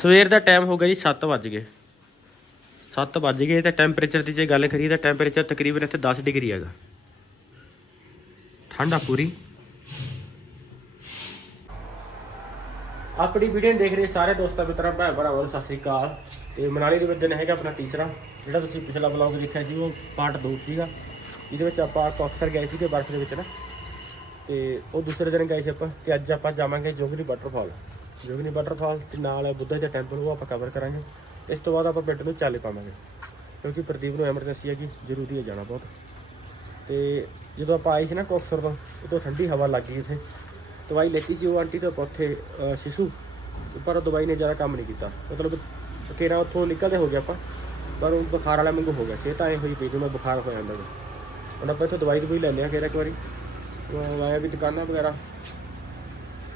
ਸਵੇਰ ਦਾ ਟਾਈਮ ਹੋ ਗਿਆ ਜੀ 7 ਵਜ ਗਏ। 7 ਵਜ ਗਏ ਤੇ ਟੈਂਪਰੇਚਰ ਦੀ ਜੇ ਗੱਲ ਕਰੀਏ ਤਾਂ ਟੈਂਪਰੇਚਰ ਤਕਰੀਬਨ ਇੱਥੇ 10 ਡਿਗਰੀ ਹੈਗਾ। ਠੰਡਾ ਪੂਰੀ। ਆਪਣੀ ਵੀਡੀਓ ਦੇਖ ਰਹੇ ਸਾਰੇ ਦੋਸਤਾਂ ਮਿੱਤਰਾਂ, ਭੈਣ ਭਰਾਵਾਂ ਨੂੰ ਸਤਿ ਸ੍ਰੀ ਅਕਾਲ। ਤੇ ਮਨਾਲੀ ਦੇ ਵਿੱਚ ਦਿਨ ਹੈਗਾ ਆਪਣਾ ਤੀਸਰਾ। ਜਿਹੜਾ ਤੁਸੀਂ ਪਿਛਲਾ ਵਲੌਗ ਦੇਖਿਆ ਸੀ, ਉਹ ਪਾਰਟ 2 ਸੀਗਾ। ਇਹਦੇ ਵਿੱਚ ਆਪਾਂ ਕੌਕਸਰ ਗਏ ਸੀਗੇ ਬਰਫ਼ ਦੇ ਵਿੱਚ ਨਾ। ਤੇ ਉਹ ਦੂਸਰੇ ਦਿਨ ਗਏ ਸੀ ਆਪਾਂ, ਤੇ ਅੱਜ ਆਪਾਂ ਜਾਵਾਂਗੇ ਜੋਗਰੀ ਵਾਟਰਫਾਲ ਜੋਗਨੀ ਵਾਟਰਫਾਲ ਤੇ ਨਾਲ ਹੈ ਬੁੱਧਾ ਦਾ ਟੈਂਪਲ ਉਹ ਆਪਾਂ ਕਵਰ ਕਰਾਂਗੇ। ਇਸ ਤੋਂ ਬਾਅਦ ਆਪਾਂ ਪਿੰਡ ਨੂੰ ਚਾਲੇ ਪਾਵਾਂਗੇ। ਕਿਉਂਕਿ ਪ੍ਰਦੀਪ ਨੂੰ ਐਮਰਜੈਂਸੀ ਹੈ ਕਿ ਜ਼ਰੂਰੀ ਹੈ ਜਾਣਾ ਬਹੁਤ। ਤੇ ਜਦੋਂ ਆਪਾਂ ਆਏ ਸੀ ਨਾ ਕੌਕਸਰ ਤੋਂ, ਉਦੋਂ ਠੰਡੀ ਹਵਾ ਲੱਗ ਗਈ ਇੱਥੇ। ਦਵਾਈ ਲੈਤੀ ਸੀ ਉਹ ਆਂਟੀ ਤੋਂ ਆਪਾਂ ਉੱਥੇ ਸਿਸੂ। ਪਰ ਦਵਾਈ ਨੇ ਜ਼ਿਆਦਾ ਕੰਮ ਨਹੀਂ ਕੀਤਾ। ਮਤਲਬ ਕਿਹੜਾ ਉੱਥੋਂ ਨਿਕਲਦੇ ਹੋ ਗਿਆ ਆਪਾਂ। ਪਰ ਉਹ ਬੁਖਾਰ ਵਾਲਾ ਵਾਂਗੂ ਹੋ ਗਿਆ ਸੇ। ਤਾਂ ਐ ਹੋਈ ਪਈ ਜਿਵੇਂ ਬੁਖਾਰ ਹੋ ਜਾਂਦਾ ਹੁਣ ਆਪਾਂ ਇੱਥੋਂ ਦਵਾਈ ਦਵਾਈ ਲੈਂਦੇ ਲਿਆ ਕਿਹੜਾ ਇੱਕ ਵਾਰੀ। ਉਹ ਆਇਆ ਵੀ ਦੁਕਾਨਾਂ ਵਗੈਰਾ।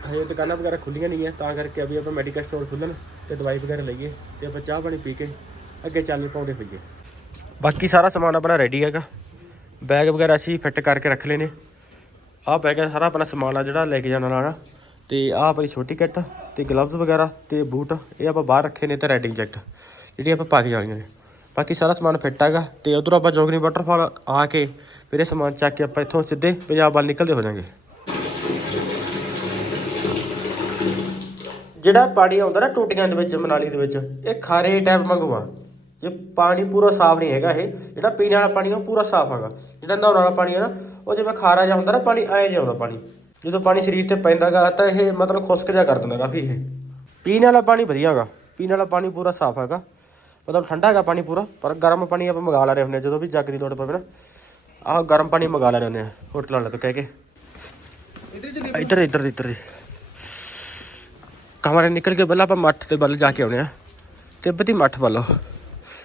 ਹਜੇ ਦੁਕਾਨਾਂ ਵਗੈਰਾ ਖੁੱਲੀਆਂ ਨਹੀਂ ਹੈ ਤਾਂ ਕਰਕੇ ਅਭੀ ਆਪਾਂ ਮੈਡੀਕਲ ਸਟੋਰ ਖੁੱਲਣ ਤੇ ਦਵਾਈ ਵਗੈਰਾ ਲਈਏ ਤੇ ਆਪਾਂ ਚਾਹ ਪਾਣੀ ਪੀ ਕੇ ਅੱਗੇ ਚੱਲ ਪਾਉਂਦੇ ਹੋਈਏ। ਬਾਕੀ ਸਾਰਾ ਸਮਾਨ ਆਪਣਾ ਰੈਡੀ ਹੈਗਾ। ਬੈਗ ਵਗੈਰਾ ਅਸੀਂ ਫਿੱਟ ਕਰਕੇ ਰੱਖ ਲਏ ਨੇ। ਆਹ ਬੈਗ ਹੈ ਸਾਰਾ ਆਪਣਾ ਸਮਾਨ ਆ ਜਿਹੜਾ ਲੈ ਕੇ ਜਾਣ ਵਾਲਾ ਨਾ। ਤੇ ਆਹ ਆਪਣੀ ਛੋਟੀ ਕਿੱਟ ਤੇ ਗਲਵਜ਼ ਵਗੈਰਾ, ਤੇ ਬੂਟ ਇਹ ਆਪਾਂ ਬਾਹਰ ਰੱਖੇ ਨੇ ਤੇ ਰਾਈਡਿੰਗ ਜੈਕਟ ਜਿਹੜੀ ਆਪਾਂ ਪਾ ਕੇ ਜਾਣੀਆਂ ਨੇ। ਬਾਕੀ ਸਾਰਾ ਸਮਾਨ ਫਿੱਟ ਹੈਗਾ ਤੇ ਉਧਰੋਂ ਆਪਾਂ ਜੋਗਨੀ ਵਾਟਰਫਾਲ ਆ ਕੇ ਫਿਰ ਇਹ ਸਮਾਨ ਚੱਕ ਕੇ ਆਪਾਂ ਇੱਥੋਂ ਸਿੱਧੇ ਪੰਜਾਬ ਵੱਲ ਨਿਕਲਦੇ ਹੋ ਜਾਾਂਗੇ ਜਿਹੜਾ ਪਾਣੀ ਆਉਂਦਾ ਨਾ ਟੂਟੀਆਂ ਦੇ ਵਿੱਚ ਮਨਾਲੀ ਦੇ ਵਿੱਚ ਇਹ ਖਾਰੇ ਟਾਈਪ ਮੰਗਵਾ ਜੇ ਪਾਣੀ ਪੂਰਾ ਸਾਫ਼ ਨਹੀਂ ਹੈਗਾ ਇਹ ਜਿਹੜਾ ਪੀਣ ਵਾਲਾ ਪਾਣੀ ਉਹ ਪੂਰਾ ਸਾਫ਼ ਹੈਗਾ। ਜਿਹੜਾ ਨਹਾਉਣ ਵਾਲਾ ਪਾਣੀ ਹੈ ਨਾ ਉਹ ਜਿਵੇਂ ਖਾਰਾ ਜਿਹਾ ਹੁੰਦਾ ਨਾ ਪਾਣੀ ਐਂ ਜਿਹਾ ਆਉਂਦਾ ਪਾਣੀ। ਜਦੋਂ ਪਾਣੀ ਸਰੀਰ ਤੇ ਪੈਂਦਾਗਾ ਤਾਂ ਇਹ ਮਤਲਬ ਖੁਸ਼ਕ ਜਿਹਾ ਕਰ ਦਿੰਦਾ ਕਾਫੀ ਇਹ। ਪੀਣ ਵਾਲਾ ਪਾਣੀ ਵਧੀਆ ਹੈਗਾ। ਪੀਣ ਵਾਲਾ ਪਾਣੀ ਪੂਰਾ ਸਾਫ਼ ਹੈਗਾ। ਮਤਲਬ ਠੰਡਾ ਹੈਗਾ ਪਾਣੀ ਪੂਰਾ ਪਰ ਗਰਮ ਪਾਣੀ ਆਪਾਂ ਮੰਗਾ ਲੈ ਰਹੇ ਹੁੰਦੇ ਜਦੋਂ ਵੀ ਜੱਗ ਦੀ ਲੋੜ ਪਵੇ ਨਾ। ਆਹ ਗਰਮ ਪਾਣੀ ਮੰਗਾ ਲੈ ਰਹੇ ਹੁੰਦੇ ਆ ਹੋਟਲ ਵਾਲੇ ਤੋਂ ਕਹਿ ਕੇ। ਇੱਧਰ ਇੱਧਰ ਇੱਧਰ ਕਮਰੇ ਨਿਕਲ ਕੇ ਪਹਿਲਾਂ ਆਪਾਂ ਮੱਠ ਤੇ ਵੱਲ ਜਾ ਕੇ ਆਉਣੇ ਆ ਤਿੱਬਤੀ ਮੱਠ ਵੱਲ।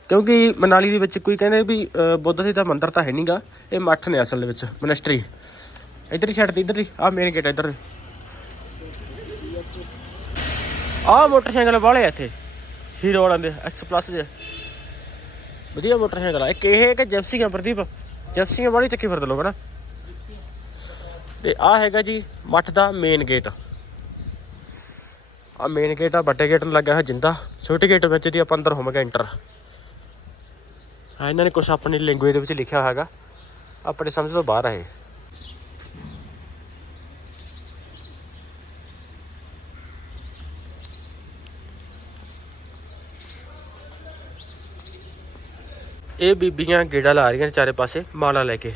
ਕਿਉਂਕਿ ਮਨਾਲੀ ਦੇ ਵਿੱਚ ਕੋਈ ਕਹਿੰਦੇ ਵੀ ਬੁੱਧ ਜੀ ਦਾ ਮੰਦਿਰ ਤਾਂ ਹੈ ਨਹੀਂਗਾ ਇਹ ਮੱਠ ਨੇ ਅਸਲ ਦੇ ਵਿੱਚ ਮਨਿਸਟਰੀ ਇੱਧਰ ਹੀ ਛੱਡ ਦੀ ਇੱਧਰ ਹੀ ਆਹ ਮੇਨ ਗੇਟ ਇੱਧਰ। ਆਹ ਮੋਟਰਸਾਈਕਲ ਵਾਲੇ ਆ ਇੱਥੇ। ਹੀਰੋ ਵਾਲਿਆਂ ਦੇ ਐਕਸ ਪਲੱਸ ਦੇ। ਵਧੀਆ ਮੋਟਰਸਾਈਕਲ ਆ। ਇੱਕ ਇਹ ਕਿ ਜਿਪਸੀਆਂ ਪ੍ਰਦੀਪ, ਜੈਪਸੀਆਂ ਵਾਲੀ ਚੱਕੀ ਫਿਰਦੇ ਲੋਕ ਨਾ ਤੇ ਆਹ ਹੈਗਾ ਜੀ ਮੱਠ ਦਾ ਮੇਨ ਗੇਟ ਆ ਮੇਨ ਗੇਟ ਆ, ਵੱਡੇ ਗੇਟ ਨੂੰ ਲੱਗਿਆ ਹੈ ਜਿੰਦਾ। ਛੋਟੇ ਗੇਟ ਵਿੱਚ ਦੀ ਆਪਾਂ ਅੰਦਰ ਹੋਵਾਂਗੇ ਐਂਟਰ ਹਾਂ, ਇਹਨਾਂ ਨੇ ਕੁਝ ਆਪਣੀ ਲੈਂਗੁਏਜ ਦੇ ਵਿੱਚ ਲਿਖਿਆ ਹੈਗਾ ਆਪਣੇ ਸਮਝ ਤੋਂ ਬਾਹਰ ਆ ਇਹ। ਬੀਬੀਆਂ ਗੇੜਾ ਲਾ ਰਹੀਆਂ ਨੇ ਚਾਰੇ ਪਾਸੇ, ਮਾਲਾ ਲੈ ਕੇ।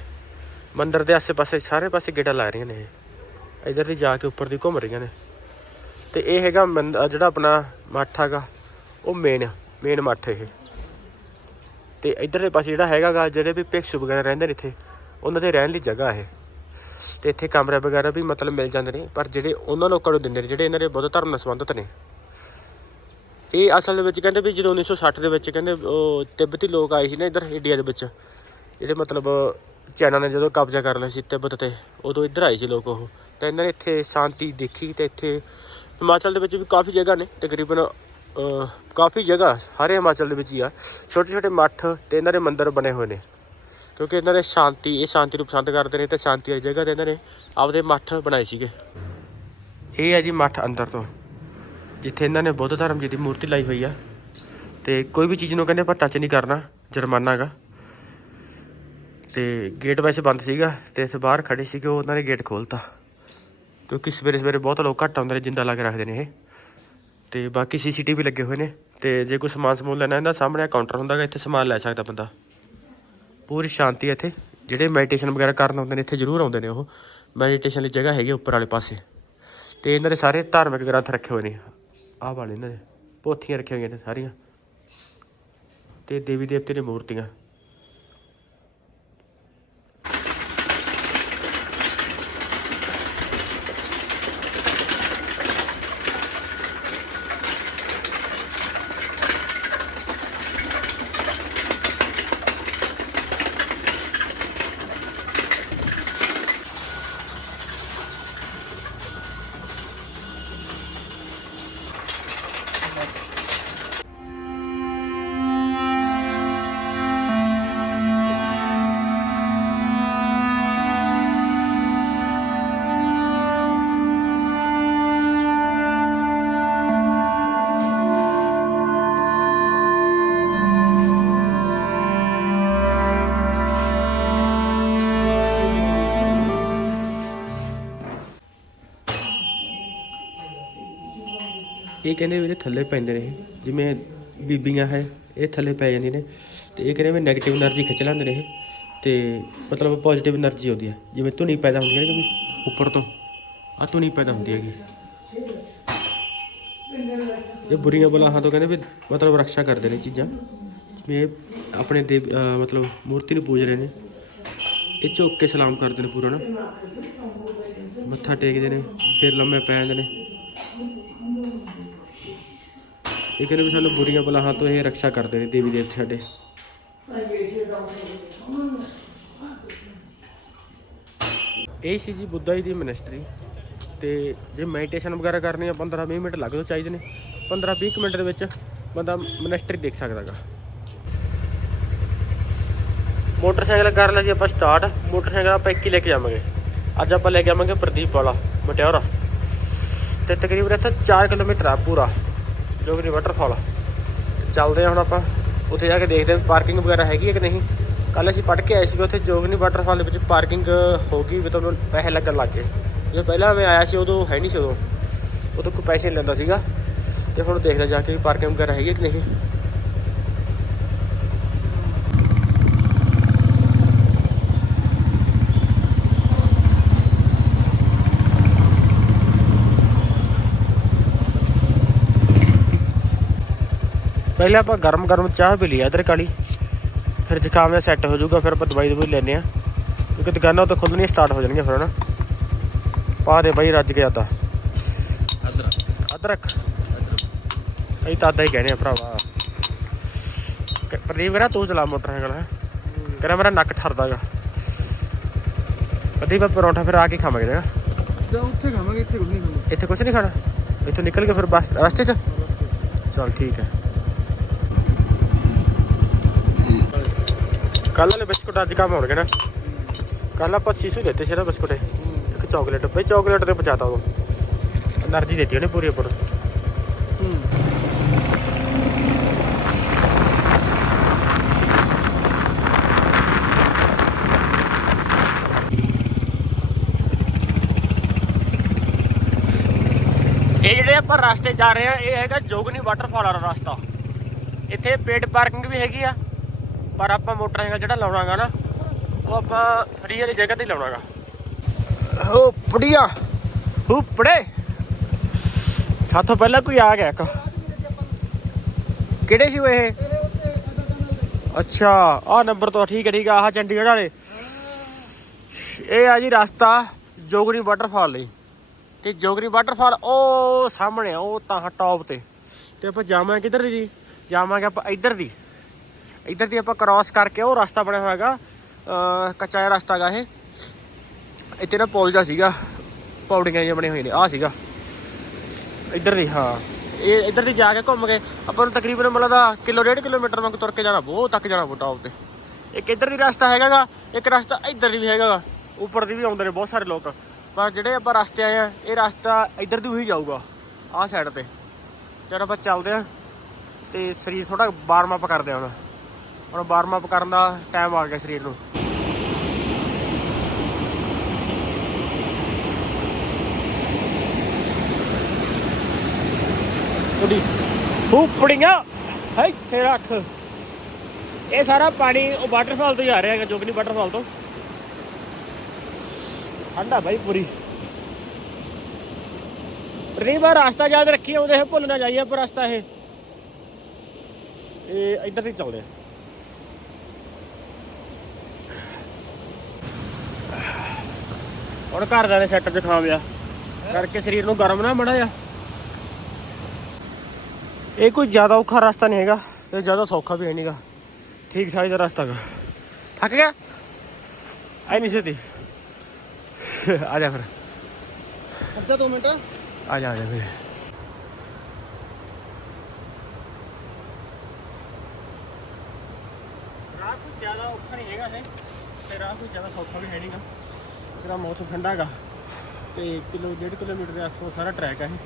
ਮੰਦਰ ਦੇ ਆਸੇ-ਪਾਸੇ, ਸਾਰੇ ਪਾਸੇ ਗੇੜਾ ਲਾ ਰਹੀਆਂ ਨੇ ਇਹ। ਇਧਰ ਦੀ ਜਾ ਕੇ ਉੱਪਰ ਦੀ ਘੁੰਮ ਰਹੀਆਂ ਨੇ। ਤੇ ਇਹ ਹੈਗਾ ਮੰਦ- ਜਿਹੜਾ ਆਪਣਾ ਮੱਠ ਹੈਗਾ, ਉਹ ਮੇਨ ਮੇਨ ਮੱਠ ਇਹ। ਤੇ ਇਧਰਲੇ ਪਾਸੇ ਜਿਹੜਾ ਹੈਗਾਗਾ, ਜਿਹੜੇ ਵੀ ਭਿਕਸ਼ੂ ਵਗੈਰਾ ਰਹਿੰਦੇ ਨੇ ਇੱਥੇ, ਉਹਨਾਂ ਦੇ ਰਹਿਣ ਲਈ ਜਗ੍ਹਾ ਇਹ। ਤੇ ਇੱਥੇ ਕਮਰੇ ਵਗੈਰਾ ਵੀ ਮਤਲਬ ਮਿਲ ਜਾਂਦੇ ਨੇ, ਪਰ ਜਿਹੜੇ ਉਹਨਾਂ ਲੋਕਾਂ ਨੂੰ ਦਿੰਦੇ ਨੇ, ਜਿਹੜੇ ਇਹਨਾਂ ਦੇ ਬੁੱਧ ਧਰਮ ਨਾਲ ਸੰਬੰਧਿਤ ਨੇ। ਇਹ ਅਸਲ ਦੇ ਵਿੱਚ ਕਹਿੰਦੇ ਵੀ ਜਦੋਂ 1960 ਦੇ ਵਿੱਚ ਕਹਿੰਦੇ ਉਹ ਤਿੱਬਤੀ ਲੋਕ ਆਏ ਸੀ ਨਾ ਇੱਧਰ ਇੰਡੀਆ ਦੇ ਵਿੱਚ, ਜਿਹੜੇ ਮਤਲਬ ਚਾਈਨਾ ਨੇ ਜਦੋਂ ਕਬਜ਼ਾ ਕਰ ਲਿਆ ਸੀ ਤਿੱਬਤ ਤੇ, ਉਦੋਂ ਇੱਧਰ ਆਏ ਸੀ ਲੋਕ ਉਹ। ਤਾਂ ਇਹਨਾਂ ਨੇ ਇੱਥੇ ਸ਼ਾਂਤੀ ਦੇਖੀ ਤੇ ਇੱਥੇ ਹਿਮਾਚਲ ਦੇ ਵਿੱਚ ਵੀ ਕਾਫੀ ਜਗ੍ਹਾ ਨੇ, ਤਕਰੀਬਨ ਕਾਫੀ ਜਗ੍ਹਾ ਹਰੇ ਹਿਮਾਚਲ ਦੇ ਵਿੱਚ ਹੀ ਆ। ਛੋਟੇ ਛੋਟੇ ਮੱਠ ਤੇ ਇਹਨਾਂ ਦੇ ਮੰਦਿਰ ਬਣੇ ਹੋਏ ਨੇ। ਕਿਉਂਕਿ ਇਹਨਾਂ ਨੇ ਸ਼ਾਂਤੀ, ਇਹ ਸ਼ਾਂਤੀ ਨੂੰ ਪਸੰਦ ਕਰਦੇ ਨੇ ਤੇ ਸ਼ਾਂਤੀ ਵਾਲੀ ਜਗ੍ਹਾ ਤੇ ਇਹਨਾਂ ਨੇ ਆਪਦੇ ਮੱਠ ਬਣਾਏ ਸੀਗੇ। ਇਹ ਹੈ ਜੀ ਮੱਠ ਅੰਦਰ ਤੋਂ, ਜਿੱਥੇ ਇਹਨਾਂ ਨੇ ਬੁੱਧ ਧਰਮ ਜੀ ਦੀ ਮੂਰਤੀ ਲਾਈ ਹੋਈ ਆ। ਤੇ ਕੋਈ ਵੀ ਚੀਜ਼ ਨੂੰ ਕਹਿੰਦੇ ਆਪਾਂ ਟੱਚ ਨਹੀਂ ਕਰਨਾ, ਜੁਰਮਾਨਾ ਹੈਗਾ। ਤੇ ਗੇਟ ਵੈਸੇ ਬੰਦ ਸੀਗਾ ਤੇ ਇੱਥੇ ਬਾਹਰ ਖੜੇ ਸੀਗੇ, ਉਹ ਉਹਨਾਂ ਨੇ ਗੇਟ ਖੋਲਤਾ ਕਿਉਂਕਿ ਸਵੇਰੇ ਸਵੇਰੇ ਬਹੁਤ ਲੋਕ ਘੱਟ ਆਉਂਦੇ ਨੇ, ਜਿੰਦਾ ਲਾ ਕੇ ਰੱਖਦੇ ਨੇ ਇਹ। ਤੇ ਬਾਕੀ ਸੀਸੀਟੀਵੀ ਲੱਗੇ ਹੋਏ ਨੇ ਤੇ ਜੇ ਕੋਈ ਸਮਾਨ ਸਮੂਨ ਲੈਣਾ ਇਹਦਾ ਸਾਹਮਣੇ ਕਾਊਂਟਰ ਹੁੰਦਾਗਾ ਇੱਥੇ ਸਮਾਨ ਲੈ ਸਕਦਾ ਬੰਦਾ। ਪੂਰੀ ਸ਼ਾਂਤੀ ਇੱਥੇ। ਜਿਹੜੇ ਮੈਡੀਟੇਸ਼ਨ ਵਗੈਰਾ ਕਰਨ ਆਉਂਦੇ ਨੇ, ਇੱਥੇ ਜ਼ਰੂਰ ਆਉਂਦੇ ਨੇ ਉਹ। ਮੈਡੀਟੇਸ਼ਨ ਲਈ ਜਗ੍ਹਾ ਹੈਗੀ ਉੱਪਰ ਵਾਲੇ ਪਾਸੇ। ਤੇ ਇਹਨਾਂ ਦੇ ਸਾਰੇ ਧਾਰਮਿਕ ਗ੍ਰੰਥ ਰੱਖੇ ਹੋਏ ਨੇ। ਆਹ ਵਾਲੇ ਇਹਨਾਂ ਦੇ। ਪੋਥੀਆਂ ਰੱਖੀਆਂ ਹੋਈਆਂ ਨੇ ਸਾਰੀਆਂ। ਤੇ ਦੇਵੀ ਦੇਵਤੇ ਦੀਆਂ ਮੂਰਤੀਆਂ। ਇਹ ਕਹਿੰਦੇ ਵੀ ਇਹਦੇ ਥੱਲੇ ਪੈਂਦੇ ਨੇ ਜਿਵੇਂ ਬੀਬੀਆਂ ਹੈ, ਇਹ ਥੱਲੇ ਪੈ ਜਾਂਦੀਆਂ ਨੇ। ਤੇ ਇਹ ਕਹਿੰਦੇ ਵੀ ਨੈਗੇਟਿਵ એનર્ਜੀ ਖਿੱਚ ਲੈਂਦੇ ਨੇ ਇਹ। ਤੇ ਮਤਲਬ ਪੋਜ਼ਿਟਿਵ એનર્ਜੀ ਆਉਂਦੀ ਹੈ। ਜਿਵੇਂ ਧੁਨੀ ਪੈਦਾ ਹੁੰਦੀ ਹੈ ਜਿਵੇਂ ਉੱਪਰ ਤੋਂ। ਆ ਧੁਨੀ ਪੈਦਾ ਹੁੰਦੀ ਹੈਗੀ। ਇਹ ਬੁਰੀਆਂ ਬਲਾਹਾਂ ਤੋਂ ਕਹਿੰਦੇ ਵੀ ਮਤਲਬ ਰੱਖਿਆ ਕਰਦੇ ਨੇ ਚੀਜ਼ਾਂ। ਜਿਵੇਂ ਆਪਣੇ ਦੇ ਮਤਲਬ ਮੂਰਤੀ ਨੂੰ ਪੂਜ ਰਹੇ ਨੇ। ਇਹ ਝੁੱਕ ਕੇ ਸਲਾਮ ਕਰਦੇ ਨੇ ਪੂਰਾ ਨਾ। ਮੱਥਾ ਟੇਕਦੇ ਨੇ, ਫਿਰ ਲੰਮੇ ਪੈ ਜਾਂਦੇ ਨੇ। ਇਹ ਕਹਿੰਦੇ ਵੀ ਸਾਨੂੰ ਬੁਰੀਆਂ ਬਲਾਹਾਂ ਤੋਂ ਇਹ ਰੱਖਿਆ ਕਰਦੇ ਨੇ ਦੇਵੀ ਦੇਵਤੇ ਸਾਡੇ। ਇਹ ਸੀ ਜੀ ਬੁੱਧਾ ਜੀ ਦੀ ਮਿਨਿਸਟਰੀ ਤੇ ਜੇ ਮੈਡੀਟੇਸ਼ਨ ਵਗੈਰਾ ਕਰਨੀ ਆ 15 20 ਮਿੰਟ ਲੱਗਦੇ ਚਾਹੀਦੇ ਨੇ। 15 20 ਮਿੰਟ ਦੇ ਵਿੱਚ ਬੰਦਾ ਮਿਨਿਸਟਰੀ ਦੇਖ ਸਕਦਾਗਾ ਮੋਟਰਸਾਈਕਲ ਕਰ ਲਿਆ ਜੀ ਆਪਾਂ ਸਟਾਰਟ ਮੋਟਰਸਾਈਕਲ ਆਪਾਂ ਇੱਕ ਹੀ ਲੈ ਕੇ ਜਾਵਾਂਗੇ। ਅੱਜ ਆਪਾਂ ਲੈ ਕੇ ਆਵਾਂਗੇ ਪ੍ਰਦੀਪ ਵਾਲਾ, ਮਟਿਆਰਾ। ਤੇ ਤਕਰੀਬਨ ਇੱਥੇ 4 ਕਿਲੋਮੀਟਰ ਆ ਪੂਰਾ। ਜੋਗਰੀ ਵਾਟਰਫਾਲ ਚੱਲਦੇ ਆ ਹੁਣ ਆਪਾਂ। ਉੱਥੇ ਜਾ ਕੇ ਦੇਖਦੇ ਆ ਪਾਰਕਿੰਗ ਵਗੈਰਾ ਹੈਗੀ ਹੈ ਕਿ ਨਹੀਂ। ਕੱਲ ਅਸੀਂ ਪੜ੍ਹ ਕੇ ਆਏ ਸੀ ਉੱਥੇ ਜੋਗਨੀ ਵਾਟਰਫਾਲ ਦੇ ਵਿੱਚ ਪਾਰਕਿੰਗ ਹੋ ਗਈ, ਵੀ ਤੁਹਾਨੂੰ ਪੈਸੇ ਲੱਗਣ ਲੱਗ ਗਏ। ਜਦੋਂ ਪਹਿਲਾਂ ਮੈਂ ਆਇਆ ਸੀ, ਉਦੋਂ ਹੈ ਨਹੀਂ ਸੀ ਉਦੋਂ। ਉਦੋਂ ਕੋਈ ਪੈਸੇ ਨਹੀਂ ਲੈਂਦਾ ਸੀਗਾ। ਤੇ ਹੁਣ ਦੇਖਦੇ ਜਾ ਕੇ ਪਾਰਕਿੰਗ ਵਗੈਰਾ ਹੈਗੀ ਹੈ ਕਿ ਨਹੀਂ। ਪਹਿਲੇ ਆਪਾਂ ਗਰਮ ਗਰਮ ਚਾਹ ਪੀ ਲਈ ਅਦਰਕ ਵਾਲੀ। ਫਿਰ ਜ਼ੁਕਾਮ ਦਾ ਸੈੱਟ ਹੋ ਜਾਊਗਾ ਫਿਰ ਆਪਾਂ ਦਵਾਈ ਦਵਾਈ ਲੈਨੇ ਆ। ਕਿਉਂਕਿ ਦੁਕਾਨਾਂ ਤੋਂ ਖੁੱਲਣੀਆਂ ਸਟਾਰਟ ਹੋ ਜਾਣਗੀਆਂ ਫਿਰ ਹਨਾ। ਪਾ ਦੇ ਬਾਈ ਰੱਜ ਗਿਆ ਤਾਂ। ਅਦਰਕ। ਅਦਰਕ। ਅਸੀਂ ਤਾਂ ਆਦਾ ਹੀ ਕਹਿੰਦੇ ਆ ਭਰਾਵਾ। ਕ- ਪ੍ਰਦੀਪ ਵੀਰਾ ਤੂੰ ਚਲਾ ਮੋਟਰਸਾਈਕਲ ਹੈ। ਕਹਿੰਦਾ ਮੇਰਾ ਨੱਕ ਠਰਦਾਗਾ। ਪ੍ਰਦੀਪ ਪਰੌਂਠਾ ਫਿਰ ਆ ਕੇ ਖਾਵਾਂਗੇ ਜਗਾ ਜਾਂ ਉੱਥੇ ਖਾਵਾਂਗੇ ਇੱਥੇ ਕੁਝ ਨਹੀਂ ਖਾਵਾਂਗੇ ਇੱਥੇ ਕੁਝ ਨਹੀਂ ਖਾਣਾ? ਇੱਥੋਂ ਨਿਕਲ ਕੇ ਫਿਰ ਬੱਸ ਰਸਤੇ 'ਚ? ਚਲ ਠੀਕ ਹੈ। ਕੱਲ ਵਾਲੇ ਬਿਸਕੁਟ ਅੱਜ ਕੰਮ ਹੋਣਗੇ ਨਾ। ਕੱਲ ਆਪਾਂ ਸੀਸੂ ਦਿੱਤੇ ਸੀ ਨਾ ਬਿਸਕੁਟੇ। ਇੱਕ ਚਾਕਲੇਟ ਬਈ ਚਾਕਲੇਟ ਤੇ ਪਚਾਤਾ ਉਹ। એનર્ਜੀ ਦਿੱਤੀ ਉਹਨੇ ਪੂਰੀ ਉੱਪਰ ਇਹ ਜਿਹੜੇ ਆਪਾਂ ਰਸਤੇ ਜਾ ਰਹੇ ਆ, ਇਹ ਹੈਗਾ ਜੋਗਨੀ ਵਾਟਰਫਾਲ ਵਾਲਾ ਰਸਤਾ। ਇੱਥੇ ਪੇਡ ਪਾਰਕਿੰਗ ਵੀ ਹੈਗੀ ਆ। ਪਰ ਆਪਾਂ ਮੋਟਰਸਾਈਕਲ ਜਿਹੜਾ ਲਾਉਣਾਗਾ ਨਾ ਉਹ ਆਪਾਂ ਫਰੀ ਵਾਲੀ ਜਗ੍ਹਾ ਤੇ ਲਾਉਣਾਗਾ। ਹੋ ਪੜੀਆ ਹੋ ਪੜੇ ਸਾਥੋਂ ਪਹਿਲਾਂ ਕੋਈ ਆ ਗਿਆ ਇੱਕ। ਕਿਹੜੇ ਸੀ ਉਹ ਇਹ? ਅੱਛਾ ਆਹ ਨੰਬਰ ਤੋਂ ਠੀਕ ਹੈ ਠੀਕ ਆ ਆਹ ਚੰਡੀਗੜ੍ਹ ਵਾਲੇ। ਇਹ ਆ ਜੀ ਰਸਤਾ ਜੋਗਨੀ ਵਾਟਰਫਾਲ ਲਈ। ਤੇ ਜੋਗਰੀ ਵਾਟਰਫਾਲ ਉਹ ਸਾਹਮਣੇ ਆ ਉਹ ਤਾਂ ਟੌਪ ਤੇ। ਤੇ ਆਪਾਂ ਜਾਵਾਂਗੇ ਕਿੱਧਰ ਦੀ ਜੀ? ਜਾਵਾਂਗੇ ਆਪਾਂ ਇੱਧਰ ਦੀ। ਇੱਧਰ ਦੀ ਆਪਾਂ ਕ੍ਰਾਸ ਕਰਕੇ ਉਹ ਰਸਤਾ ਬਣਿਆ ਹੋਇਆ ਹੈਗਾ ਕੱਚਾ ਜਿਹਾ ਰਸਤਾ ਹੈਗਾ ਇਹ। ਇੱਥੇ ਨਾ ਪੁਲ ਜਿਹਾ ਸੀਗਾ, ਪੌੜੀਆਂ ਜਿਹੀਆਂ ਬਣੀਆਂ ਹੋਈਆਂ ਨੇ, ਆਹ ਸੀਗਾ। ਇੱਧਰ ਦੀ, ਹਾਂ। ਇਹ ਇੱਧਰ ਦੀ ਜਾ ਕੇ ਘੁੰਮ ਕੇ, ਆਪਾਂ ਨੂੰ ਤਕਰੀਬਨ ਮਤਲਬ ਦਾ ਕਿਲੋ ਡੇਢ ਕਿਲੋਮੀਟਰ ਵਾਂਗ ਤੁਰ ਕੇ ਜਾਣਾ, ਬਹੁਤ ਤੱਕ ਜਾਣਾ ਪਊ ਟੌਪ ਤੇ ਇੱਕ ਇੱਧਰ ਦੀ ਰਸਤਾ ਹੈਗਾ ਗਾ ਇੱਕ ਰਸਤਾ ਇੱਧਰ ਦੀ ਵੀ ਹੈਗਾ ਗਾ ਉੱਪਰ ਦੀ ਵੀ ਆਉਂਦੇ ਨੇ ਬਹੁਤ ਸਾਰੇ ਲੋਕ। ਪਰ ਜਿਹੜੇ ਆਪਾਂ ਰਸਤੇ ਆਏ ਆ, ਇਹ ਰਸਤਾ ਇੱਧਰ ਦੀ ਉਹੀ ਜਾਊਗਾ, ਆਹ ਸਾਈਡ ਤੇ। ਜਦ ਆਪਾਂ ਚੱਲਦੇ ਆ, ਤੇ ਸਰੀਰ ਥੋੜਾ ਵਾਰਮ ਅਪ ਕਰਦੇ ਆ ਹੁਣ। ਹੁਣ ਵਾਰਮ ਅਪ ਕਰਨ ਦਾ ਟਾਈਮ ਆ ਗਿਆ ਸਰੀਰ ਨੂੰ। ਉਹਦੀ ਫੂਪੜੀਆਂ। ਹੈ ਇੱਥੇ ਰੱਖ ਇਹ ਸਾਰਾ ਪਾਣੀ, ਉਹ ਵਾਟਰਫਾਲ ਤੋਂ ਹੀ ਆ ਰਿਹਾ ਹੈਗਾ ਜੋਗਨੀ ਵਾਟਰਫਾਲ ਤੋਂ। ਠੰਡਾ ਬਾਈ ਪੂਰੀ। ਰੀਵਾ ਰਾਸਤਾ ਯਾਦ ਰੱਖੀ, ਆਉਂਦੇ ਹੈ ਭੁੱਲ ਨਾ ਜਾਈਏ ਪਰ ਰਸਤਾ ਇਹ। ਇਹ ਇੱਧਰ ਦੀ ਚੱਲਦੇ। ਹੁਣ ਘਰ ਦੇ ਸੈੱਟ 'ਚ ਖਾਵਿਆ ਕਰਕੇ ਸਰੀਰ ਨੂੰ ਗਰਮ ਨਾ ਮੜਾ ਜਾ ਇਹ ਕੋਈ ਜ਼ਿਆਦਾ ਔਖਾ ਰਸਤਾ ਨਹੀਂ ਹੈਗਾ ਤੇ ਜ਼ਿਆਦਾ ਸੌਖਾ ਵੀ ਹੈ ਨਹੀਂਗਾ ਠੀਕ ਠਾਕ ਦਾ ਰਸਤਾ ਹੈਗਾ। ਥੱਕ ਗਿਆ? ਆਈ ਨਹੀਂ ਸਿੱਧੀ ਆ ਜਾ ਫਿਰ। ਅੱਧਾ 2 ਮਿੰਟ। ਆ ਜਾ ਆ ਜਾ ਫਿਰ। ਰਾਹ ਕੋਈ ਜ਼ਿਆਦਾ ਔਖਾ ਨਹੀਂ ਹੈਗਾ ਇਹ। ਤੇ ਰਾਹ ਕੋਈ ਜ਼ਿਆਦਾ ਸੌਖਾ ਵੀ ਹੈ ਨਹੀਂਗਾ ਤੇਰਾ ਮੌਸਮ ਠੰਡਾ ਹੈਗਾ ਤੇ ਕਿਲੋ ਡੇਢ ਕਿਲੋਮੀਟਰ ਦੇ ਆਸ-ਪਾਸ ਸਾਰਾ ਟਰੈਕ ਹੈ ਇਹ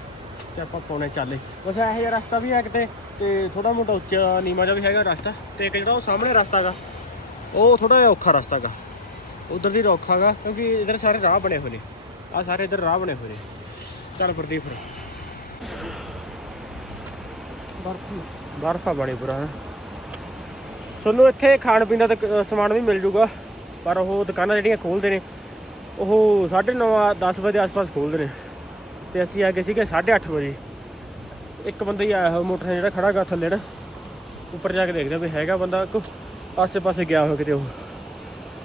ਤੇ ਆਪਾਂ ਪੌਣੇ ਚੱਲੇ ਬਸ ਇਹੋ ਜਿਹਾ ਰਸਤਾ ਵੀ ਹੈ ਕਿਤੇ ਤੇ ਥੋੜਾ ਮੋਟਾ ਉੱਚਾ ਨੀਵਾਂ ਜਿਹਾ ਵੀ ਹੈਗਾ ਰਸਤਾ ਤੇ ਇੱਕ ਜਿਹੜਾ ਉਹ ਸਾਹਮਣੇ ਰਸਤਾ ਹੈਗਾ ਉਹ ਥੋੜਾ ਜਿਹਾ ਔਖਾ ਰਸਤਾ ਹੈਗਾ। ਉਧਰ ਦੀ ਔਖਾ ਹੈਗਾ ਕਿਉਂਕਿ ਇਧਰ ਸਾਰੇ ਰਾਹ ਬਣੇ ਹੋਏ ਨੇ ਆ ਸਾਰੇ ਇਧਰ ਰਾਹ ਬਣੇ ਹੋਏ ਨੇ। ਚੱਲ ਪ੍ਰਦੀਪ ਫਿਰ। ਬਰਫੀ ਬਰਫ ਬੜੀ ਬੁਰਾ ਨਾ ਤੁਹਾਨੂੰ ਇੱਥੇ ਖਾਣ ਪੀਣ ਦਾ ਤਾਂ ਸਮਾਨ ਵੀ ਮਿਲ ਜੂਗਾ ਪਰ ਉਹ ਦੁਕਾਨਾਂ ਜਿਹੜੀਆਂ ਖੋਲਦੇ ਨੇ ਉਹ 9:30 10 ਵਜੇ ਦੇ ਆਸ-ਪਾਸ ਖੋਲਦੇ ਨੇ। ਤੇ ਅਸੀਂ ਆ ਗਏ ਸੀਗੇ 8:30 ਵਜੇ। ਇੱਕ ਬੰਦਾ ਹੀ ਆਇਆ ਹੋਇਆ ਮੋਟਰ ਜਿਹੜਾ ਖੜਾ ਗਾ ਥੱਲੇ ਨਾ, ਉੱਪਰ ਜਾ ਕੇ ਦੇਖਦੇ ਆ ਵੀ ਹੈਗਾ ਬੰਦਾ ਕੋ ਆਸੇ ਪਾਸੇ ਗਿਆ ਹੋਇਆ ਕਿਤੇ ਉਹ।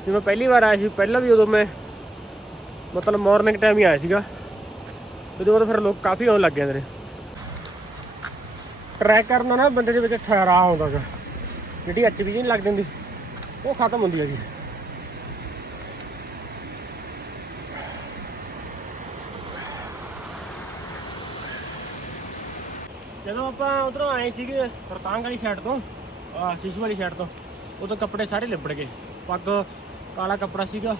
ਜੇ ਮੈਂ ਪਹਿਲੀ ਵਾਰ ਆਇਆ ਸੀ, ਪਹਿਲਾਂ ਵੀ ਉਦੋਂ ਮੈਂ, ਮਤਲਬ ਮਾਰਨਿੰਗ ਟਾਈਮ ਹੀ ਆਇਆ ਸੀਗਾ। ਉਹਦੇ ਬਾਅਦ ਫਿਰ ਲੋਕ ਕਾਫੀ ਆਉਣ ਲੱਗ ਜਾਂਦੇ ਨੇ। ਟਰੈਕ ਕਰਨ ਨਾਲ ਨਾ ਬੰਦੇ ਦੇ ਵਿੱਚ ਠਹਿਰਾ ਆਉਂਦਾ ਗਾ ਜਿਹੜੀ ਐਚ ਜੀ ਨਹੀਂ ਲੱਗ ਜਾਂਦੀ ਉਹ ਖਤਮ ਹੁੰਦੀ ਹੈਗੀ। ਜਦੋਂ ਆਪਾਂ ਉਧਰੋਂ ਆਏ ਸੀਗੇ ਰਤਾਂਗ ਵਾਲੀ ਸਾਈਡ ਤੋਂ ਸਿਸੂ ਵਾਲੀ ਸਾਈਡ ਤੋਂ ਉਦੋਂ ਕੱਪੜੇ ਸਾਰੇ ਲਿਬੜ ਗਏ। ਪੱਗ ਕਾਲਾ ਕੱਪੜਾ ਸੀਗਾ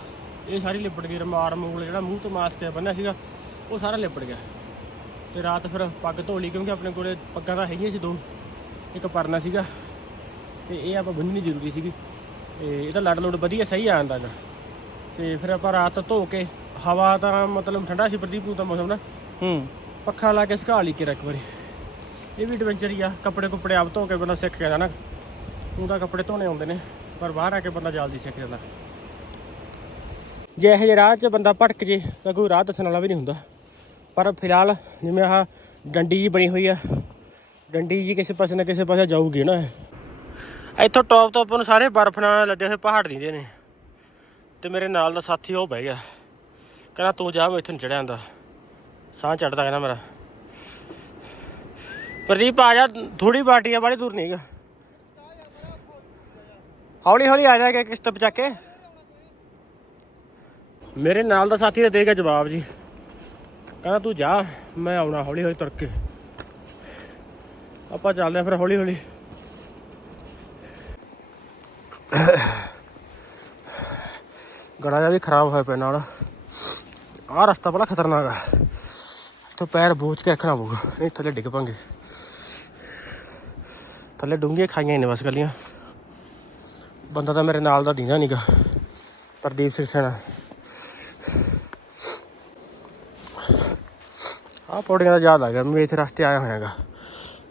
ਇਹ ਸਾਰੀ ਲਿਬੜ ਗਈ ਰਮਾਰ ਮੂਲ ਜਿਹੜਾ ਮੂੰਹ ਤੋਂ ਮਾਸਕ ਬੰਨਿਆ ਸੀਗਾ ਉਹ ਸਾਰਾ ਲਿਬੜ ਗਿਆ। ਤੇ ਰਾਤ ਫਿਰ ਪੱਗ ਧੋ ਲਈ ਕਿਉਂਕਿ ਆਪਣੇ ਕੋਲੇ ਪੱਗਾਂ ਤਾਂ ਹੈਗੀਆਂ ਸੀ ਦੋ ਇੱਕ ਪਰਨਾ ਸੀਗਾ ਤੇ ਇਹ ਆਪਾਂ ਬੰਨਣੀ ਜ਼ਰੂਰੀ ਸੀਗੀ। ਤੇ ਇਹਦਾ ਲੜ ਲੋਡ ਵਧੀਆ ਸਹੀ ਆ ਜਾਂਦਾ ਤੇ ਫਿਰ ਆਪਾਂ ਰਾਤ ਧੋ ਕੇ ਹਵਾ ਤਾਂ ਮਤਲਬ ਠੰਡਾ ਸੀ ਪ੍ਰਦੀਪ ਨੂੰ ਤਾਂ ਮੌਸਮ ਨਾ ਹੂੰ। ਪੱਖਾ ਲਾ ਕੇ ਸੁਕਾ ਲਈ ਕੇ ਇੱਕ ਵਾਰੀ। ਇਹ ਵੀ ਐਡਵੈਂਚਰ ਹੀ ਆ। ਕੱਪੜੇ ਕੁੱਪੜੇ ਆਪ ਧੋ ਕੇ ਬੰਦਾ ਸਿੱਖ ਜਾਂਦਾ ਨਾ ਹੁਣ ਤਾਂ ਕੱਪੜੇ ਧੋਣੇ ਆਉਂਦੇ ਨੇ, ਪਰ ਬਾਹਰ ਆ ਕੇ ਬੰਦਾ ਜਲਦੀ ਸਿੱਖ ਜਾਂਦਾ। ਜੇ ਇਹੋ ਜਿਹੇ ਰਾਹ 'ਚ ਬੰਦਾ ਭਟਕ ਜੇ, ਤਾਂ ਕੋਈ ਰਾਹ ਦੱਸਣ ਵਾਲਾ ਵੀ ਨਹੀਂ ਹੁੰਦਾ। ਪਰ ਫਿਲਹਾਲ ਜਿਵੇਂ ਆਹ ਡੰਡੀ ਜੀ ਬਣੀ ਹੋਈ ਆ, ਡੰਡੀ ਜੀ ਕਿਸੇ ਪਾਸੇ ਨਾ ਕਿਸੇ ਪਾਸੇ ਜਾਊਗੀ ਨਾ ਇੱਥੋਂ ਟੌਪ ਤੋਂ ਆਪਾਂ ਨੂੰ ਸਾਰੇ ਬਰਫ਼ ਨਾਲ ਲੱਦੇ ਹੋਏ ਪਹਾੜ ਦਿਖਦੇ ਨੇ। ਤੇ ਮੇਰੇ ਨਾਲ ਦਾ ਸਾਥੀ ਉਹ ਬਹਿ ਗਿਆ। ਕਹਿੰਦਾ, ਤੂੰ ਜਾ, ਮੈਂ ਇੱਥੇ ਚੜਿਆ ਜਾਂਦਾ। ਸਾਹ ਚੜਦਾ ਕਹਿੰਦਾ ਮੇਰਾ। ਪ੍ਰਦੀਪ ਆ ਜਾ ਥੋੜੀ ਬਾਟੀ ਆ ਬੜੀ ਦੂਰ ਨਹੀਂ ਹੈਗਾ। ਹੌਲੀ ਹੌਲੀ ਆ ਜਾਏਗਾ ਇੱਕ ਚੱਕ ਕੇ। ਮੇਰੇ ਨਾਲ ਦਾ ਸਾਥੀ ਤਾਂ ਦੇਗਾ ਜਵਾਬ ਜੀ। ਕਹਿੰਦਾ ਤੂੰ ਜਾ, ਮੈਂ ਆਉਣਾ ਹੌਲੀ ਹੌਲੀ ਤੁਰ ਕੇ। ਆਪਾਂ ਚੱਲਦੇ ਆ ਫਿਰ ਹੌਲੀ ਹੌਲੀ। ਗੜਾ ਜਿਹਾ ਵੀ ਖਰਾਬ ਹੋਇਆ ਪਿਆ ਨਾਲ। ਆਹ ਰਸਤਾ ਬੜਾ ਖਤਰਨਾਕ ਆ। ਇੱਥੋਂ ਪੈਰ ਬੋਚ ਕੇ ਰੱਖਣਾ ਪਊਗਾ, ਨਹੀਂ ਥੱਲੇ ਡਿੱਗ ਪਾਂਗੇ। ਥੱਲੇ ਡੂੰਘੀਆਂ ਖਾਈਆਂ ਨੇ ਬਸ ਗਲੀਆਂ ਬੰਦਾ ਤਾਂ ਮੇਰੇ ਨਾਲ ਦਾ ਦੀਂਦਾ ਨਹੀਂਗਾ ਪ੍ਰਦੀਪ ਸਿੰਘ ਸੈਣਾ। ਆਹ ਪੌੜੀਆਂ ਦਾ ਯਾਦ ਆ ਗਿਆ, ਮੈਂ ਇੱਥੇ ਰਸਤੇ ਆਇਆ ਹੋਇਆਗਾ।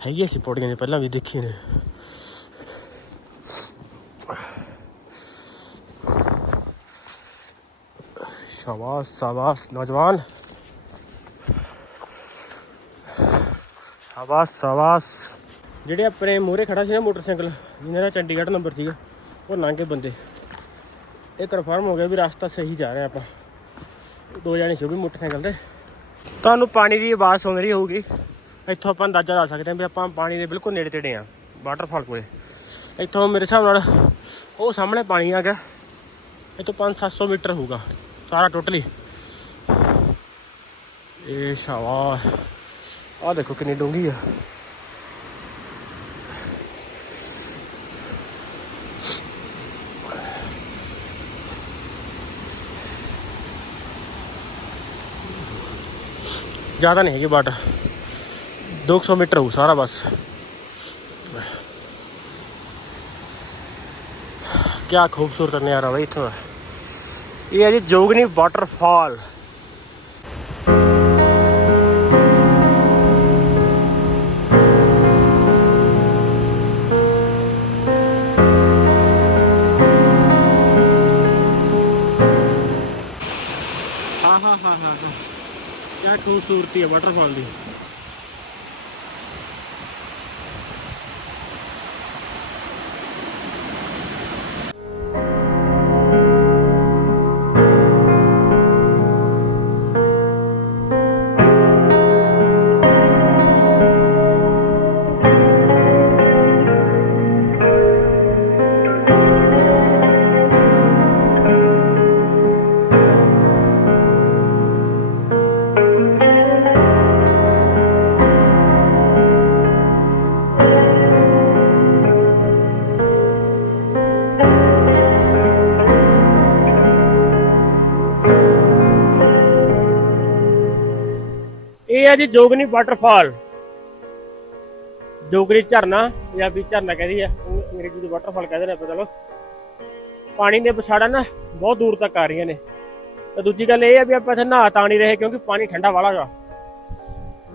ਹੈਗੀ ਸੀ ਪੌੜੀਆਂ ਨੇ ਪਹਿਲਾਂ ਵੀ ਦੇਖੀ ਨੇ। ਸ਼ਾਬਾਸ਼ ਸ਼ਾਬਾਸ਼, ਨੌਜਵਾਨ। ਸ਼ਾਬਾਸ਼ ਸ਼ਾਬਾਸ਼। ਜਿਹੜੇ ਆਪਣੇ ਮੂਹਰੇ ਖੜਾ ਸੀ ਨਾ ਮੋਟਰਸਾਈਕਲ, ਜਿਹਨਾਂ ਦਾ ਚੰਡੀਗੜ੍ਹ ਨੰਬਰ ਸੀਗਾ, ਉਹ ਲੰਘ ਕੇ ਬੰਦੇ। ਇਹ ਕਨਫਰਮ ਹੋ ਗਿਆ ਵੀ ਰਸਤਾ ਸਹੀ ਜਾ ਰਿਹਾ ਆਪਾਂ। ਦੋ ਜਾਣੇ ਸੀ ਵੀ ਮੋਟਰਸਾਈਕਲ ਤੇ। ਤੁਹਾਨੂੰ ਪਾਣੀ ਦੀ ਆਵਾਜ਼ ਸੁਣ ਰਹੀ ਹੋਊਗੀ। ਇੱਥੋਂ ਆਪਾਂ ਅੰਦਾਜ਼ਾ ਲਾ ਸਕਦੇ ਹਾਂ ਵੀ ਆਪਾਂ ਪਾਣੀ ਦੇ ਬਿਲਕੁਲ ਨੇੜੇ ਤੇੜੇ ਆ ਵਾਟਰਫਾਲ ਕੋਲੇ। ਇੱਥੋਂ ਮੇਰੇ ਹਿਸਾਬ ਨਾਲ ਉਹ ਸਾਹਮਣੇ ਪਾਣੀ ਆ ਗਿਆ। ਇੱਥੋਂ 5-700 ਮੀਟਰ ਹੋਊਗਾ, ਸਾਰਾ ਟੋਟਲੀ ਇਹ ਸ਼ਾਬਾਸ਼। ਆਹ ਦੇਖੋ ਕਿੰਨੀ ਡੂੰਘੀ ਆ। ਜ਼ਿਆਦਾ ਨਹੀਂ ਹੈਗੀ ਬਟ 200 ਮੀਟਰ ਹੋਊ ਸਾਰਾ ਬਸ ਕਿਆ ਖੂਬਸੂਰਤ ਨਜ਼ਾਰਾ ਬਈ ਇੱਥੋਂ ਦਾ। ਇਹ ਹੈ ਜੀ ਜੋਗਨੀ ਖੂਬਸੂਰਤੀ ਹੈ ਵਾਟਰਫਾਲ ਦੀ। ਇਹ ਜੀ ਜੋਗਨੀ ਵਾਟਰਫਾਲ ਜੋਗਨੀ ਝਰਨਾ, ਪੰਜਾਬੀ ਝਰਨਾ ਕਹਿੰਦੀ ਆ ਅੰਗਰੇਜ਼ੀ ਦੇ ਵਾਟਰਫਾਲ ਕਹਿੰਦੇ ਨੇ ਆਪਾਂ, ਚਲੋ। ਪਾਣੀ ਦੇ ਪਛਾੜਾ ਨਾ ਬਹੁਤ ਦੂਰ ਤੱਕ ਆ ਰਹੀਆਂ ਨੇ। ਤੇ ਦੂਜੀ ਗੱਲ ਇਹ ਹੈ ਵੀ ਆਪਾਂ ਇੱਥੇ ਨਹਾ ਤਾਂ ਨਹੀਂ ਰਹੇ, ਕਿਉਂਕਿ ਪਾਣੀ ਠੰਡਾ ਵਾਲਾ ਗਾ।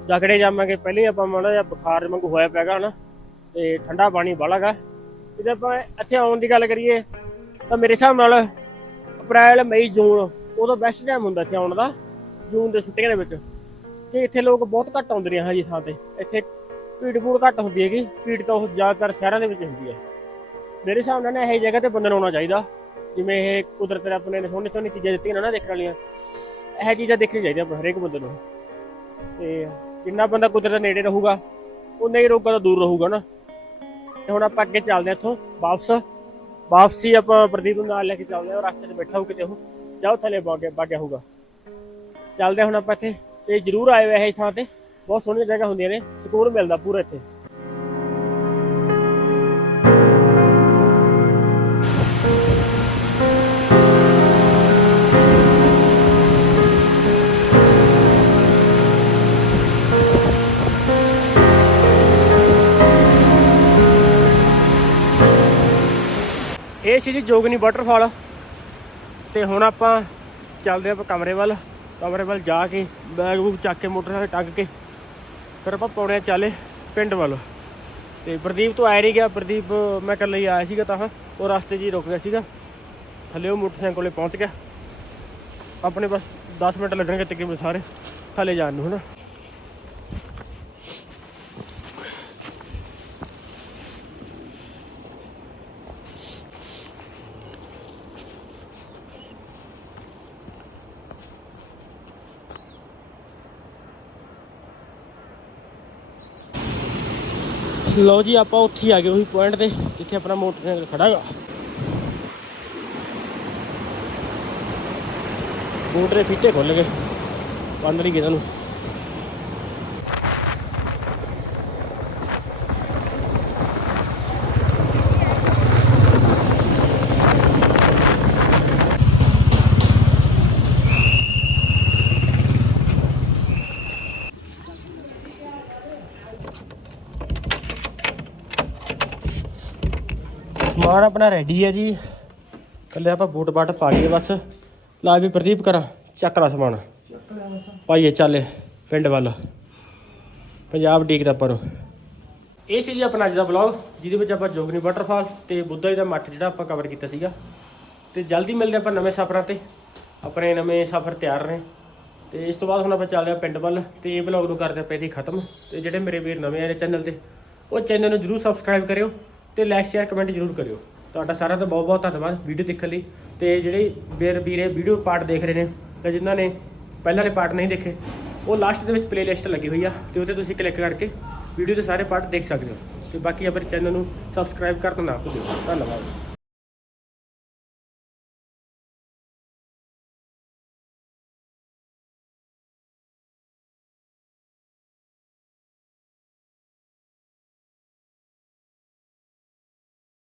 ਜਕੜੇ ਜਾਵਾਂਗੇ, ਪਹਿਲੇ ਆਪਾਂ ਮਾੜਾ ਜਿਹਾ ਬੁਖਾਰ ਵਾਂਗੂ ਹੋਇਆ ਪੈਗਾ ਹਨਾ। ਤੇ ਠੰਡਾ ਪਾਣੀ ਬਾਲਾਗਾ ਜੇ ਆਪਾਂ ਇੱਥੇ ਆਉਣ ਦੀ ਗੱਲ ਕਰੀਏ, ਤਾਂ ਮੇਰੇ ਹਿਸਾਬ ਨਾਲ ਅਪ੍ਰੈਲ, ਮਈ, ਜੂਨ, ਉਦੋਂ ਬੈਸਟ ਟਾਈਮ ਹੁੰਦਾ ਇੱਥੇ ਆਉਣ ਦਾ, ਜੂਨ ਦੇ ਛੁੱਟੀਆਂ ਦੇ ਵਿੱਚ। ਕਿ ਇੱਥੇ ਲੋਕ ਬਹੁਤ ਘੱਟ ਆਉਂਦੇ ਨੇ ਹਾਂਜੀ ਥਾਂ ਤੇ। ਇੱਥੇ ਭੀੜ ਭੂੜ ਘੱਟ ਹੁੰਦੀ ਹੈਗੀ। ਭੀੜ ਤਾਂ ਉਹ ਜ਼ਿਆਦਾਤਰ ਸ਼ਹਿਰਾਂ ਦੇ ਵਿੱਚ ਹੁੰਦੀ ਹੈ। ਮੇਰੇ ਹਿਸਾਬ ਨਾਲ ਨਾ ਇਹ ਜਗ੍ਹਾ ਤੇ ਬੰਦੇ ਨੂੰ ਆਉਣਾ ਚਾਹੀਦਾ। ਜਿਵੇਂ ਇਹ ਕੁਦਰਤ ਨੇ ਆਪਣੇ ਨੇ ਸੋਹਣੀ ਸੋਹਣੀ ਚੀਜ਼ਾਂ ਦਿੱਤੀਆਂ ਨਾ ਦੇਖਣ ਵਾਲੀਆਂ। ਇਹ ਚੀਜ਼ਾਂ ਦੇਖਣੀ ਚਾਹੀਦੀਆਂ ਆਪਾਂ ਹਰੇਕ ਬੰਦੇ ਨੂੰ। ਤੇ ਜਿੰਨਾ ਬੰਦਾ ਕੁਦਰਤ ਦੇ ਨੇੜੇ ਰਹੂਗਾ, ਉਨਾ ਹੀ ਰੋਗਾਂ ਤੋਂ ਦੂਰ ਰਹੂਗਾ ਨਾ। ਤੇ ਹੁਣ ਆਪਾਂ ਅੱਗੇ ਚੱਲਦੇ ਹਾਂ ਇੱਥੋਂ। ਵਾਪਸ। ਵਾਪਸੀ ਆਪਾਂ ਪ੍ਰਦੀਪ ਨੂੰ ਨਾਲ ਲੈ ਕੇ ਚੱਲਦੇ ਹਾਂ। ਰਸਤੇ 'ਚ ਬੈਠਾ ਹੋ ਕਿਤੇ ਉਹ। ਜਾਓ ਥੱਲੇ ਬਾਗੇ ਬਾਗਿਆ ਹੋਊਗਾ। ਚੱਲਦੇ ਹਾਂ ਹੁਣ ਆਪਾਂ ਇੱਥੇ। ਤੇ ਜਰੂਰ ਆਏ ਹੋਏ ਇਹ ਥਾਂ ਤੇ। ਬਹੁਤ ਸੋਹਣੀਆਂ ਜਗ੍ਹਾ ਹੁੰਦੀਆਂ ਨੇ। ਸਕੂਨ ਮਿਲਦਾ ਪੂਰਾ ਇੱਥੇ। ਇਹ ਸੀ ਜੀ ਜੋਗਨੀ ਵਾਟਰਫਾਲ ਤੇ ਹੁਣ ਆਪਾਂ ਚੱਲਦੇ ਆਪਾਂ ਕਮਰੇ ਵੱਲ। ਕਮਰੇ ਵੱਲ ਜਾ ਕੇ ਬੈਗ ਬੂਗ ਚੱਕ ਕੇ, ਮੋਟਰਸਾਈਕਲ ਟੱਗ ਕੇ, ਫਿਰ ਆਪਾਂ ਪੌੜਿਆਂ ਚਾਲੇ ਪਿੰਡ ਵੱਲ। ਤੇ ਪ੍ਰਦੀਪ ਤੋਂ ਆਇਆ ਨਹੀਂ ਗਿਆ? ਪ੍ਰਦੀਪ, ਮੈਂ ਇਕੱਲਾ ਹੀ ਆਇਆ ਸੀਗਾ ਤਾਂ ਉਹ ਰਸਤੇ 'ਚ ਹੀ ਰੁਕ ਗਿਆ ਸੀਗਾ। ਥੱਲੇ ਉਹ ਮੋਟਰਸਾਈਕਲ ਕੋਲੇ ਪਹੁੰਚ ਗਿਆ। ਆਪਣੇ ਬਸ 10 ਮਿੰਟ ਲੱਗਣਗੇ ਤਕਰੀਬਨ ਸਾਰੇ, ਥੱਲੇ ਜਾਣ ਨੂੰ, ਹਨਾ? ਲਓ ਜੀ, ਆਪਾਂ ਉੱਥੇ ਹੀ ਆ ਗਏ ਉਹੀ ਪੁਆਇੰਟ ਤੇ, ਜਿੱਥੇ ਆਪਣਾ ਮੋਟਰਸਾਈਕਲ ਖੜਾ ਹੈਗਾ ਬੂਟ ਦੇ ਫੀਤੇ ਖੁੱਲ ਗਏ। ਬੰਦ ਨਹੀਂ ਗਏ ਤੁਹਾਨੂੰ ਸਮਾਨ ਆਪਣਾ ਰੈਡੀ ਹੈ ਜੀ। ਕੱਲੇ ਆਪਾਂ ਬੂਟ ਬਾਟ ਪਾ ਲਈਏ ਬਸ। ਲਾ ਵੀ ਪ੍ਰਦੀਪ ਕਰਾਂ, ਚੱਕ ਲਾ ਸਮਾਨ। ਭਾਈਏ ਚੱਲੇ, ਪਿੰਡ ਵੱਲ। ਪੰਜਾਬ ਡੀਕ ਦਾ ਪਰੋ। ਇਹ ਸੀ ਜੀ ਆਪਣਾ ਅੱਜ ਦਾ ਵਲੌਗ ਜਿਹਦੇ ਵਿੱਚ ਆਪਾਂ ਜੋਗਨੀ ਵਾਟਰਫਾਲ ਤੇ ਬੁੱਧਾ ਜੀ ਦਾ ਮੱਠ ਜਿਹੜਾ ਆਪਾਂ ਕਵਰ ਕੀਤਾ ਸੀਗਾ। ਤੇ ਜਲਦੀ ਮਿਲਦੇ ਆਪਾਂ ਨਵੇਂ ਸਫ਼ਰਾਂ ਤੇ। ਆਪਣੇ ਨਵੇਂ ਸਫ਼ਰ ਤਿਆਰ ਨੇ। ਤੇ ਇਸ ਤੋਂ ਬਾਅਦ ਹੁਣ ਆਪਾਂ ਚੱਲਦੇ ਹਾਂ ਪਿੰਡ ਵੱਲ। ਤੇ ਇਹ ਵਲੌਗ ਨੂੰ ਕਰਦੇ ਆਪਾਂ ਇਹਦੀ ਖਤਮ। ਤੇ ਜਿਹੜੇ ਮੇਰੇ ਵੀਰ ਨਵੇਂ ਆਏ ਨੇ ਚੈਨਲ ਤੇ, ਉਹ ਚੈਨਲ ਨੂੰ ਜਰੂਰ ਸਬਸਕ੍ਰਾਈਬ ਕਰਿਓ। ਤੇ ਲਾਈਕ ਸ਼ੇਅਰ ਕਮੈਂਟ ਜਰੂਰ ਕਰਿਓ। ਤੁਹਾਡਾ ਸਾਰਿਆਂ ਦਾ ਬਹੁਤ ਬਹੁਤ ਧੰਨਵਾਦ ਵੀਡੀਓ ਦੇਖਣ ਲਈ। ਤੇ ਜਿਹੜੇ ਵੀਰ ਵੀਰੇ ਵੀਡੀਓ ਪਾਰਟ ਦੇਖ ਰਹੇ ਨੇ ਤੇ ਜਿਨ੍ਹਾਂ ਨੇ ਪਹਿਲਾਂ ਦੇ ਪਾਰਟ ਨਹੀਂ ਦੇਖੇ, ਉਹ ਲਾਸਟ ਦੇ ਵਿੱਚ ਪਲੇਲਿਸਟ ਲੱਗੀ ਹੋਈ ਆ ਤੇ ਉਹਤੇ ਤੁਸੀਂ ਕਲਿੱਕ ਕਰਕੇ ਵੀਡੀਓ ਦੇ ਸਾਰੇ ਪਾਰਟ ਦੇਖ ਸਕਦੇ ਹੋ। ਤੇ ਬਾਕੀ ਆਪਣੇ ਚੈਨਲ ਨੂੰ ਸਬਸਕ੍ਰਾਈਬ ਕਰਨਾ ਨਾ ਭੁੱਲਿਓ। ਧੰਨਵਾਦ।